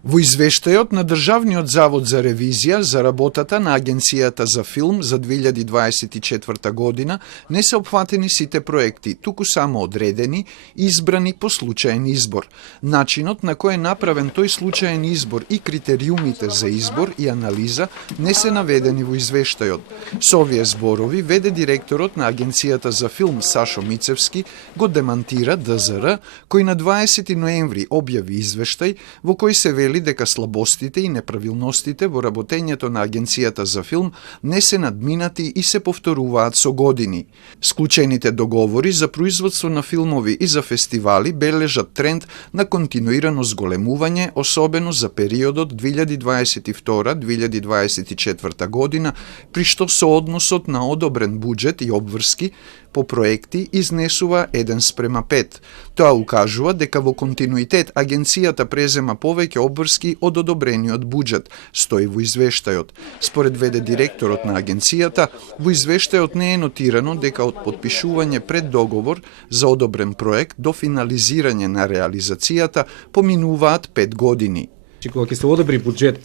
Во извештајот на Државниот завод за ревизија за работата на Агенцијата за филм за 2024 година не се опфатени сите проекти, туку само одредени, избрани по случаен избор. Начинот на кој е направен тој случаен избор и критериумите за избор и анализа не се наведени во извештајот. Со овие зборови, веде директорот на Агенцијата за филм Сашо Мицевски го демантира ДЗР, кој на 20 ноември објави извештај во кој се вели дека слабостите и неправилностите во работењето на Агенцијата за филм не се надминати и се повторуваат со години. Склучените договори за производство на филмови и за фестивали бележат тренд на континуирано зголемување, особено за периодот 2022-2024 година, при што соодносот на одобрен буџет и обврски по проекти изнесува 1:5. Тоа укажува дека во континуитет Агенцијата презема повеќе обврски од одобрениот буџет, стои во извештајот. Според веде директорот на Агенцијата, во извештајот не е нотирано дека од потпишување пред договор за одобрен проект до финализирање на реализацијата поминуваат 5 години. Кога ќе се одобри буџет,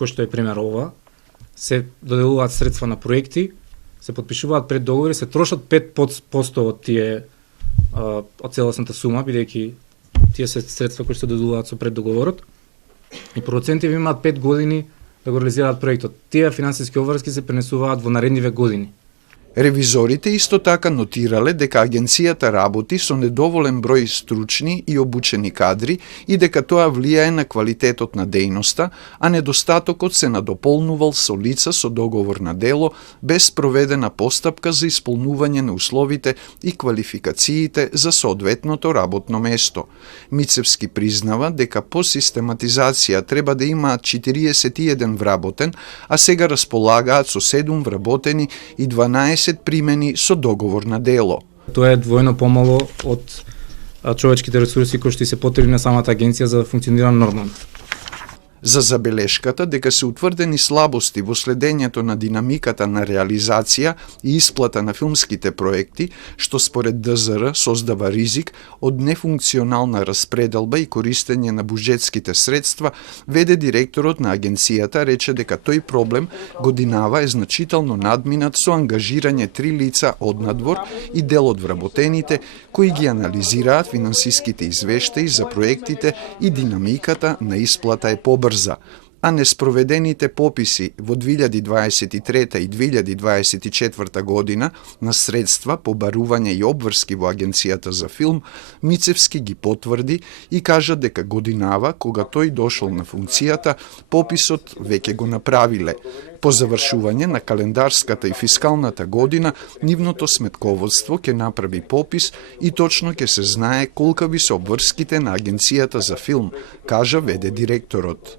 кој што е пример ова, се доделуваат средства на проекти, се потпишуваат пред договори, се трошат 5% од тие од целосната сума, бидејќи тие се средства кои се доделуваат со преддоговорот. И продуцентите имаат 5 години да го реализираат проектот. Тие финансиски обврски се пренесуваат во наредниве години. Ревизорите исто така нотирале дека агенцијата работи со недоволен број стручни и обучени кадри и дека тоа влијае на квалитетот на дејноста, а недостатокот се надополнувал со лица со договор на дело без проведена постапка за исполнување на условите и квалификациите за соодветното работно место. Мицевски признава дека по систематизација треба да имаат 41 вработен, а сега располагаат со 7 вработени и 12 примени со договор на дело. Тоа е двојно помало од човечките ресурси кои што се потребни на самата агенција за да функционира нормално. За забелешката дека се утврдени слабости во следењето на динамиката на реализација и исплата на филмските проекти, што според ДЗР создава ризик од нефункционална распределба и користење на буџетските средства, веде директорот на агенцијата рече дека тој проблем годинава е значително надминат со ангажирање 3 лица од надвор и дел од вработените кои ги анализираат финансиските извештаи за проектите и динамиката на исплата е побрза, а неспроведените пописи во 2023 и 2024 година на средства, побарување и обврски во Агенцијата за филм, Мицевски ги потврди и кажа дека годинава, кога тој дошол на функцијата, пописот веќе го направиле. По завршување на календарската и фискалната година, нивното сметководство ќе направи попис и точно ќе се знае колкави се обврските на Агенцијата за филм, кажа веде директорот.